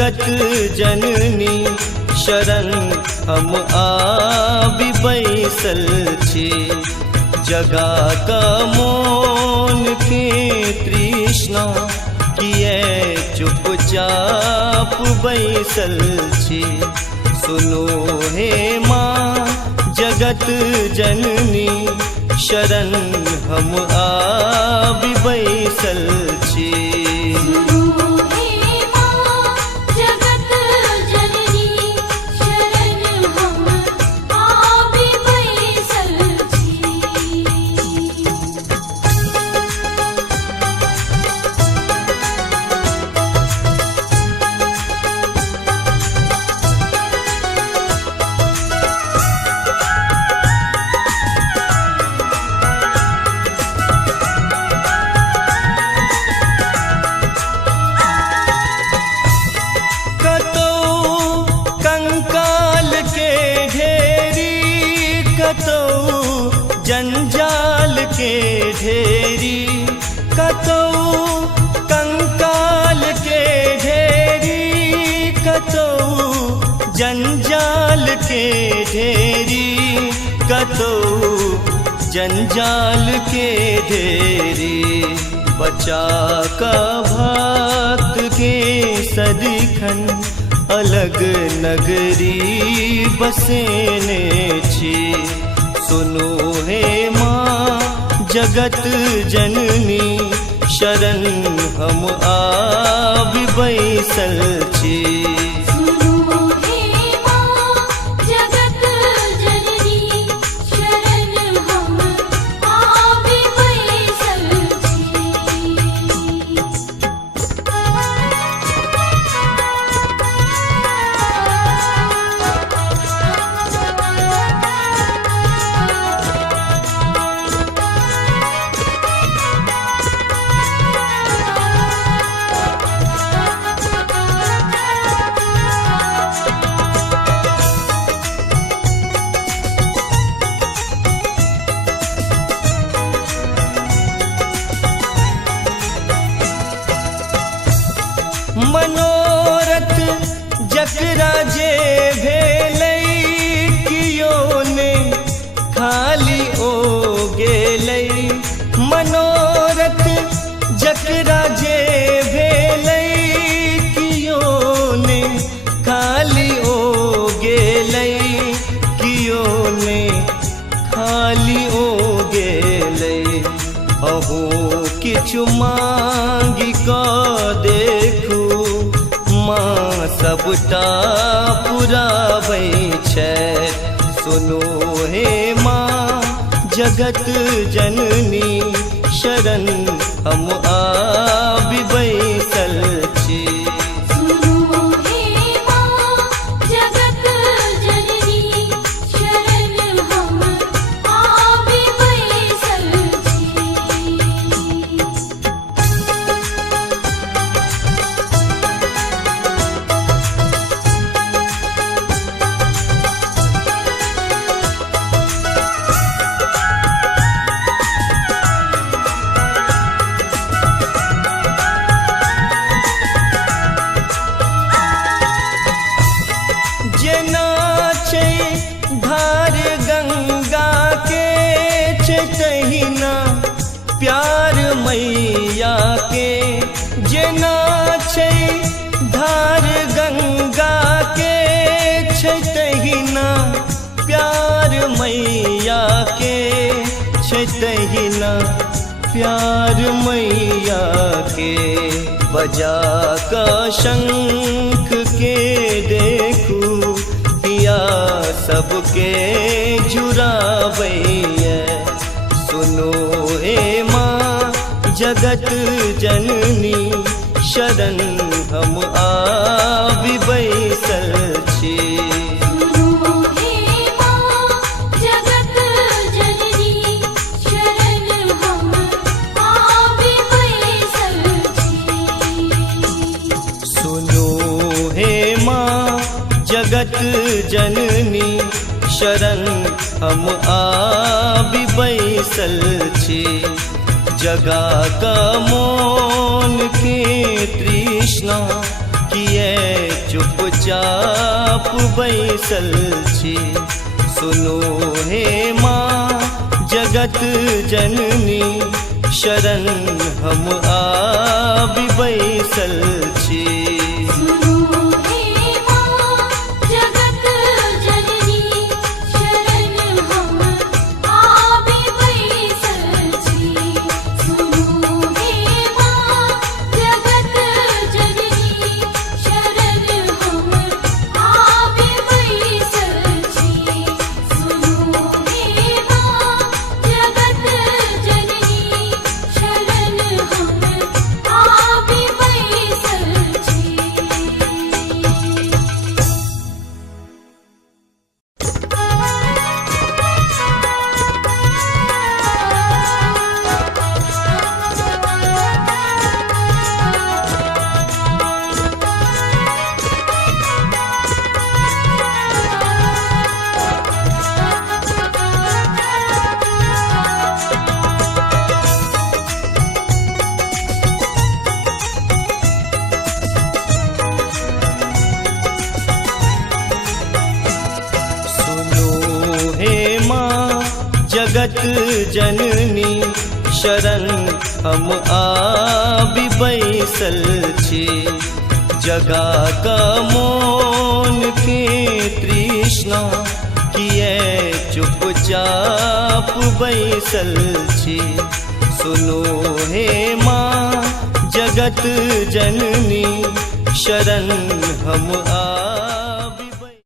जगत जननी शरण हम आबि बैसल छी। जगा का मोन के तृष्णा किए चुपचाप बैसल छी। सुनो हे माँ जगत जननी शरण हम आबि बैसल छी। जंजाल के ढेरी कतौ कंकाल के ढेरी कतौ जंजाल के ढेरी कतौ जंजाल के ढेरी। बचा का भक्त के सदिखन अलग नगरी बसेने छी। सुनो हे माँ जगत जननी शरण हम आबि बैसल छी। मनोरथ जकरा जे भेलै कियो ने खाली ओ गेलै। मनोरथ जकरा जे भेलै कियो ने खाली ओ गेलै। कियो ने खाली ओ गेलै। अहो किछु मांगि कऽ देखू माँ सबटा पुराबै छथि। सुनो हे माँ जगत जननी शरण हम आबि बैसल छी। धार गंगा के तहिना प्यार मैया के। जेना छै धार गंगा के तहिना प्यार मैया के। तहिना प्यार मैया के। बजा का शंख के देखू किया सबके जुराबैया। सुनो हे माँ जगत जननी शरण हम आबि बैसल छी। जगत जननी शरण हम आबि बैसल छी। जगा का मोन के तृष्णा किए चुपचाप बैसल छी। सुनो हे माँ जगत जननी, शरण हम आबि बैसल छी। सुनो हे माँ जगत जननी, शरण हम आबि बैसल छी। सुनो हे माँ जगत जननी, शरण हम आबि बैसल छी। सुनो हे माँ जगत जननी, शरण हम आबि बैसल छी। सुनो हे माँ जगत जननी, शरण हम आबि बैसल छी। जगा का मोन के तृष्णा, किए चुपचाप बैसल छी। सुनो हे माँ जगत जननी, शरण हम